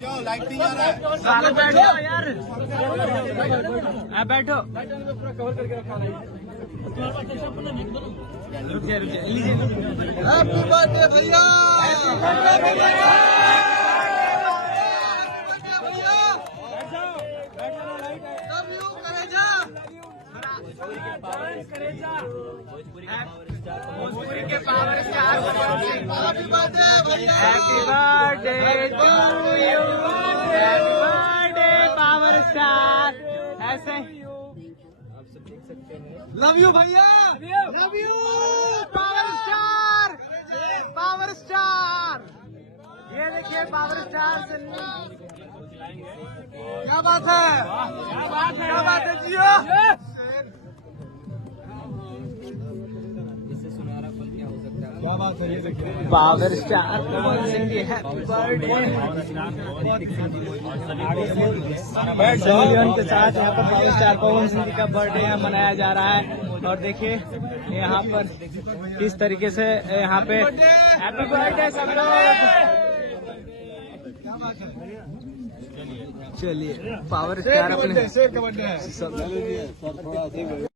Light नहीं आ रहा है। साले बैठ जाओ यार, आप बैठो। रुकिए लीजिए। हैप्पी बर्थडे भैया, भोजपुरी के पावर स्टार हैप्पी बर्थडे भैया, happy birthday to you, happy birthday power star. ऐसे लव यू भैया, love you power star, power star. ये देखिए पावर स्टार से क्या बात है, क्या बात है जियो। क्या बात है, ये देखिए पावर स्टार पवन सिंह की हैप्पी बर्थडे सेलियन के साथ यहाँ पर पावर स्टार पवन सिंह जी का बर्थडे यहाँ मनाया जा रहा है। और देखिए यहाँ पर किस तरीके से यहाँ पे हैप्पी बर्थडे सब लोग। चलिए पावर स्टार अपने शेर का बर्थडे है।